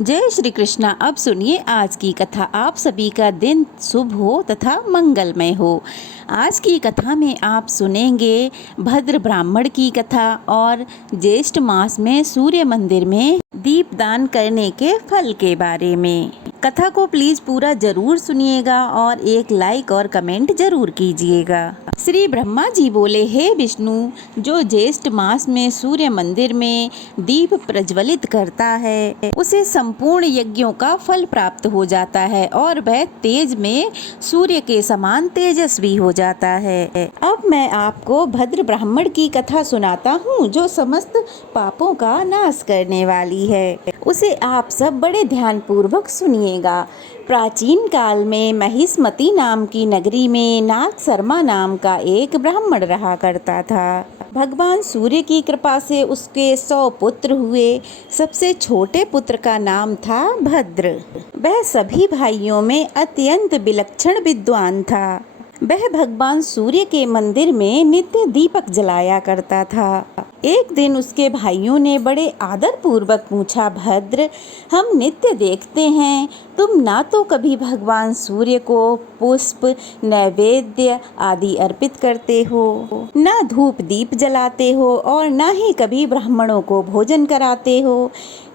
जय श्री कृष्णा। अब सुनिए आज की कथा। आप सभी का दिन शुभ हो तथा मंगलमय हो। आज की कथा में आप सुनेंगे भद्र ब्राह्मण की कथा और ज्येष्ठ मास में सूर्य मंदिर में दीपदान करने के फल के बारे में। कथा को प्लीज पूरा जरूर सुनिएगा और एक लाइक और कमेंट जरूर कीजिएगा। श्री ब्रह्मा जी बोले, हे विष्णु, जो ज्येष्ठ मास में सूर्य मंदिर में दीप प्रज्वलित करता है उसे संपूर्ण यज्ञों का फल प्राप्त हो जाता है और वह तेज में सूर्य के समान तेजस्वी हो जाता है। अब मैं आपको भद्र ब्राह्मण की कथा सुनाता हूँ जो समस्त पापों का नाश करने वाली है। उसे आप सब बड़े ध्यान पूर्वक सुनिएगा। प्राचीन काल में महिष्मती नाम की नगरी में नाग शर्मा नाम का एक ब्राह्मण रहा करता था। भगवान सूर्य की कृपा से उसके 100 पुत्र हुए। सबसे छोटे पुत्र का नाम था भद्र। वह सभी भाइयों में अत्यंत विलक्षण विद्वान था। वह भगवान सूर्य के मंदिर में नित्य दीपक जलाया करता था। एक दिन उसके भाइयों ने बड़े आदर पूर्वक पूछा, भद्र, हम नित्य देखते हैं तुम ना तो कभी भगवान सूर्य को पुष्प नैवेद्य आदि अर्पित करते हो, ना धूप दीप जलाते हो और ना ही कभी ब्राह्मणों को भोजन कराते हो,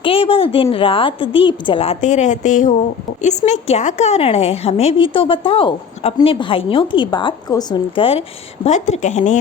केवल दिन रात दीप जलाते रहते हो। इसमें क्या कारण है, हमें भी तो बताओ। अपने भाइयों की बात को सुनकर भद्र कहने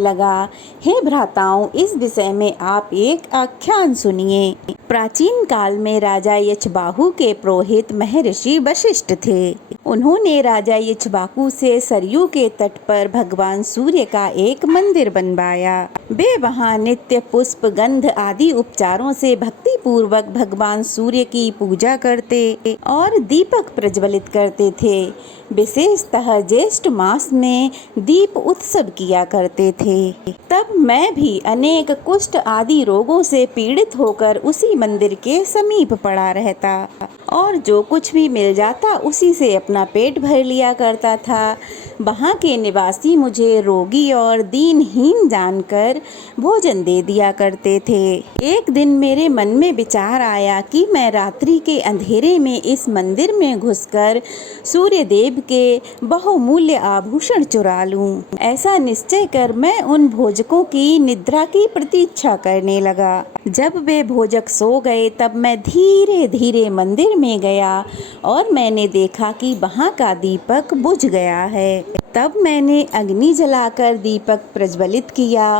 लगा, हे भ्राताओं, इस विषय में आप एक आख्यान सुनिए। प्राचीन काल में राजा यक्षबाहु के पुरोहित महर्षि वशिष्ठ थे। उन्होंने राजा यक्षबाहु से सरयू के तट पर भगवान सूर्य का एक मंदिर बनवाया। वे वहां नित्य पुष्प गंध आदि उपचारों से भक्ति पूर्वक भगवान सूर्य की पूजा करते और दीपक प्रज्वलित करते थे। विशेषतः ज्येष्ठ मास में दीप उत्सव किया करते थे। तब मैं भी अनेक कुष्ठ आदि रोगों से पीड़ित होकर उसी मंदिर के समीप पड़ा रहता और जो कुछ भी मिल जाता उसी से अपना पेट भर लिया करता था। वहाँ के निवासी मुझे रोगी और दीनहीन जानकर भोजन दे दिया करते थे। एक दिन मेरे मन में विचार आया कि मैं रात्रि के अंधेरे में इस मंदिर में घुसकर सूर्य देव के बहुमूल्य आभूषण चुरा लूं। ऐसा निश्चय कर मैं उन भोजकों की निद्रा की प्रतीक्षा करने लगा। जब वे भोजक सो गए तब मैं धीरे धीरे मंदिर में गया और मैंने देखा कि वहाँ का दीपक बुझ गया है। तब मैंने अग्नि जलाकर दीपक प्रज्वलित किया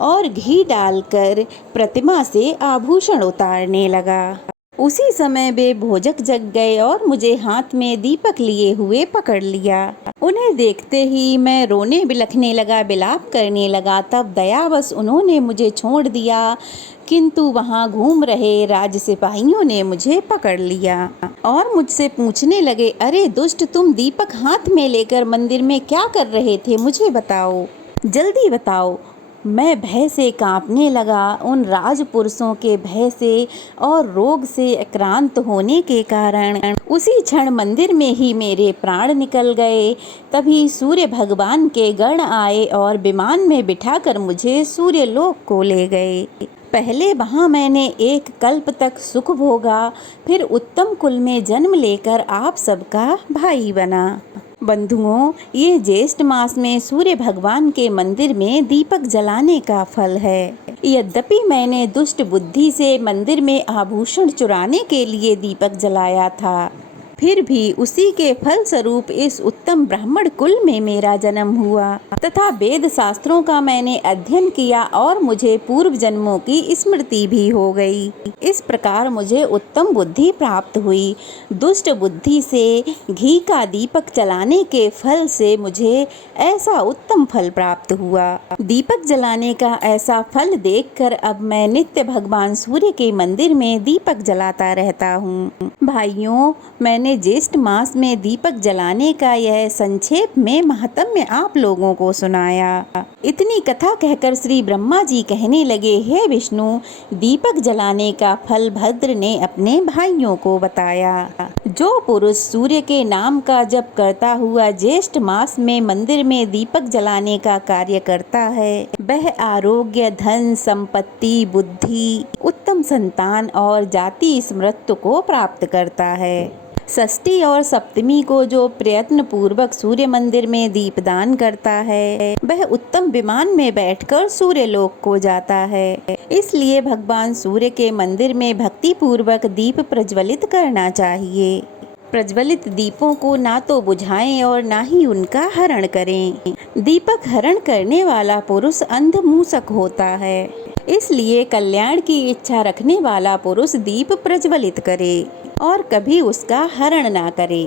और घी डालकर प्रतिमा से आभूषण उतारने लगा। उसी समय वे भोजक जग गए और मुझे हाथ में दीपक लिए हुए पकड़ लिया। उन्हें देखते ही मैं रोने बिलखने लगा, विलाप करने लगा। तब दयावश उन्होंने मुझे छोड़ दिया, किंतु वहाँ घूम रहे राज सिपाहियों ने मुझे पकड़ लिया और मुझसे पूछने लगे, अरे दुष्ट, तुम दीपक हाथ में लेकर मंदिर में क्या कर रहे थे, मुझे बताओ, जल्दी बताओ। मैं भय से कांपने लगा। उन राजपुरुषों के भय से और रोग से आक्रांत होने के कारण उसी क्षण मंदिर में ही मेरे प्राण निकल गए। तभी सूर्य भगवान के गण आए और विमान में बिठाकर मुझे सूर्य लोक को ले गए। पहले वहाँ मैंने एक कल्प तक सुख भोगा, फिर उत्तम कुल में जन्म लेकर आप सबका भाई बना। बंधुओं, ये ज्येष्ठ मास में सूर्य भगवान के मंदिर में दीपक जलाने का फल है। यद्यपि मैंने दुष्ट बुद्धि से मंदिर में आभूषण चुराने के लिए दीपक जलाया था, फिर भी उसी के फल स्वरूप इस उत्तम ब्राह्मण कुल में मेरा जन्म हुआ तथा वेद शास्त्रों का मैंने अध्ययन किया और मुझे पूर्व जन्मों की स्मृति भी हो गई। इस प्रकार मुझे उत्तम बुद्धि प्राप्त हुई। दुष्ट बुद्धि से घी का दीपक जलाने के फल से मुझे ऐसा उत्तम फल प्राप्त हुआ। दीपक जलाने का ऐसा फल देखकर अब मैं नित्य भगवान सूर्य के मंदिर में दीपक जलाता रहता हूँ। भाइयों, मैंने ज्येष्ठ मास में दीपक जलाने का यह संक्षेप में महात्म्य आप लोगों को सुनाया। इतनी कथा कहकर श्री ब्रह्मा जी कहने लगे, हे विष्णु, दीपक जलाने का फल भद्र ने अपने भाइयों को बताया। जो पुरुष सूर्य के नाम का जप करता हुआ ज्येष्ठ मास में मंदिर में दीपक जलाने का कार्य करता है, वह आरोग्य, धन, संपत्ति, बुद्धि, उत्तम संतान और जाति स्मृति को प्राप्त करता है। षष्ठी और सप्तमी को जो प्रयत्न पूर्वक सूर्य मंदिर में दीपदान करता है, वह उत्तम विमान में बैठकर सूर्य लोक को जाता है। इसलिए भगवान सूर्य के मंदिर में भक्ति पूर्वक दीप प्रज्वलित करना चाहिए। प्रज्वलित दीपों को ना तो बुझाएं और ना ही उनका हरण करें। दीपक हरण करने वाला पुरुष अंधमूसक होता है। इसलिए कल्याण की इच्छा रखने वाला पुरुष दीप प्रज्वलित करे और कभी उसका हरण ना करे।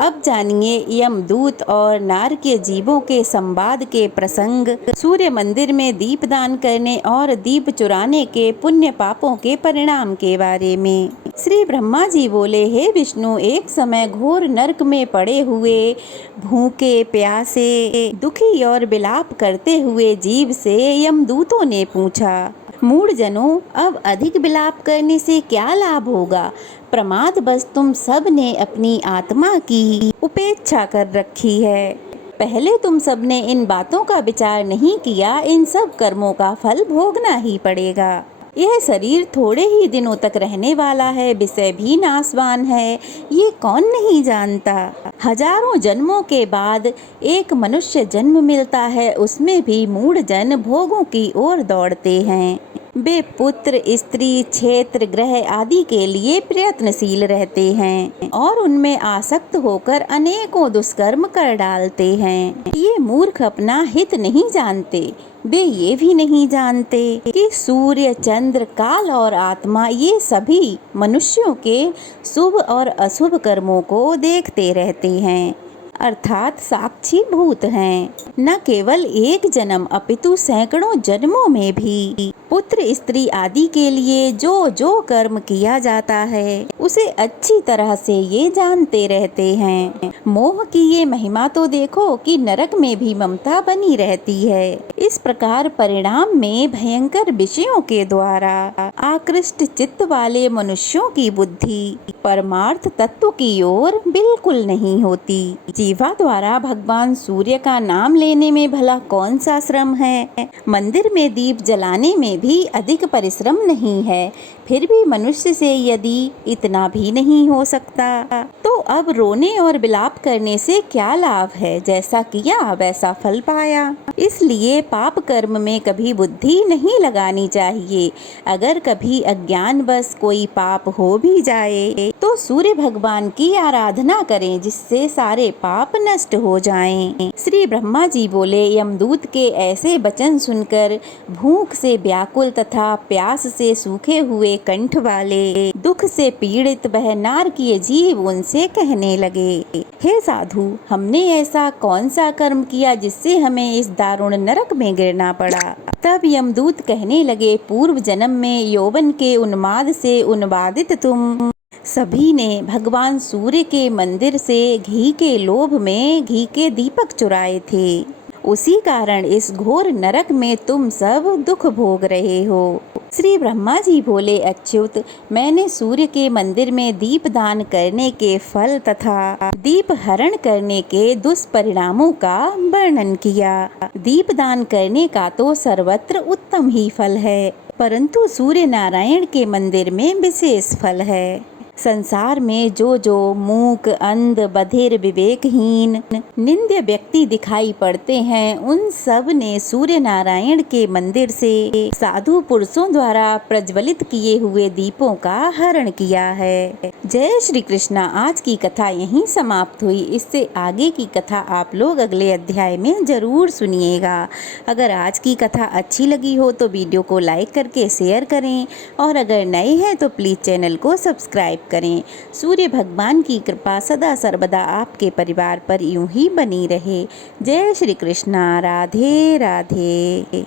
अब जानिए यमदूत और नारकीय जीवों के संवाद के प्रसंग, सूर्य मंदिर में दीपदान करने और दीप चुराने के पुण्य पापों के परिणाम के बारे में। श्री ब्रह्मा जी बोले, हे विष्णु, एक समय घोर नरक में पड़े हुए भूखे, प्यासे, दुखी और विलाप करते हुए जीव से यमदूतों ने पूछा, मूढ़ जनों, अब अधिक विलाप करने से क्या लाभ होगा? प्रमाद बस तुम सब ने अपनी आत्मा की उपेक्षा कर रखी है। पहले तुम सब ने इन बातों का विचार नहीं किया, इन सब कर्मों का फल भोगना ही पड़ेगा। यह शरीर थोड़े ही दिनों तक रहने वाला है, विषय भी नाशवान है, ये कौन नहीं जानता। हजारों जन्मों के बाद एक मनुष्य जन्म मिलता है, उसमें भी मूढ़ जन भोगों की ओर दौड़ते हैं। वे पुत्र, स्त्री, क्षेत्र, ग्रह आदि के लिए प्रयत्नशील रहते हैं और उनमें आसक्त होकर अनेकों दुष्कर्म कर डालते हैं। ये मूर्ख अपना हित नहीं जानते। वे ये भी नहीं जानते कि सूर्य, चंद्र, काल और आत्मा ये सभी मनुष्यों के शुभ और अशुभ कर्मों को देखते रहते हैं, अर्थात साक्षी भूत हैं। न केवल एक जन्म अपितु सैकड़ों जन्मों में भी पुत्र, स्त्री आदि के लिए जो जो कर्म किया जाता है उसे अच्छी तरह से ये जानते रहते हैं। मोह की ये महिमा तो देखो कि नरक में भी ममता बनी रहती है। इस प्रकार परिणाम में भयंकर विषयों के द्वारा आकृष्ट चित्त वाले मनुष्यों की बुद्धि परमार्थ तत्व की ओर बिल्कुल नहीं होती। जीवा द्वारा भगवान सूर्य का नाम लेने में भला कौन सा श्रम है? मंदिर में दीप जलाने में भी अधिक परिश्रम नहीं है, फिर भी मनुष्य से यदि इतना भी नहीं हो सकता तो अब रोने और विलाप करने से क्या लाभ है? जैसा किया वैसा फल पाया। इसलिए पाप कर्म में कभी बुद्धि नहीं लगानी चाहिए। अगर कभी अज्ञानवश कोई पाप हो भी जाए तो सूर्य भगवान की आराधना करें, जिससे सारे पाप नष्ट हो जाएं। श्री ब्रह्मा जी बोले, यमदूत के ऐसे वचन सुनकर भूख से व्याकुल तथा प्यास से सूखे हुए कंठ वाले, दुख से पीड़ित वह नारकीय जीव उनसे कहने लगे, हे साधु, हमने ऐसा कौन सा कर्म किया जिससे हमें इस दारुण नरक में गिरना पड़ा? तब यमदूत कहने लगे, पूर्व जन्म में यौवन के उन्माद से उन्मादित तुम सभी ने भगवान सूर्य के मंदिर से घी के लोभ में घी के दीपक चुराए थे। उसी कारण इस घोर नरक में तुम सब दुख भोग रहे हो। श्री ब्रह्मा जी बोले, अच्युत, मैंने सूर्य के मंदिर में दीप दान करने के फल तथा दीप हरण करने के दुष्परिणामों का वर्णन किया। दीप दान करने का तो सर्वत्र उत्तम ही फल है, परंतु सूर्य नारायण के मंदिर में विशेष फल है। संसार में जो जो मूक, अंध, बधिर, विवेकहीन, निंद्य व्यक्ति दिखाई पड़ते हैं, उन सब ने सूर्य नारायण के मंदिर से साधु पुरुषों द्वारा प्रज्वलित किए हुए दीपों का हरण किया है। जय श्री कृष्णा। आज की कथा यहीं समाप्त हुई। इससे आगे की कथा आप लोग अगले अध्याय में जरूर सुनिएगा। अगर आज की कथा अच्छी लगी हो तो वीडियो को लाइक करके शेयर करें और अगर नए हैं तो प्लीज़ चैनल को सब्सक्राइब करें। सूर्य भगवान की कृपा सदा सर्वदा आपके परिवार पर यूं ही बनी रहे। जय श्री कृष्णा। राधे राधे।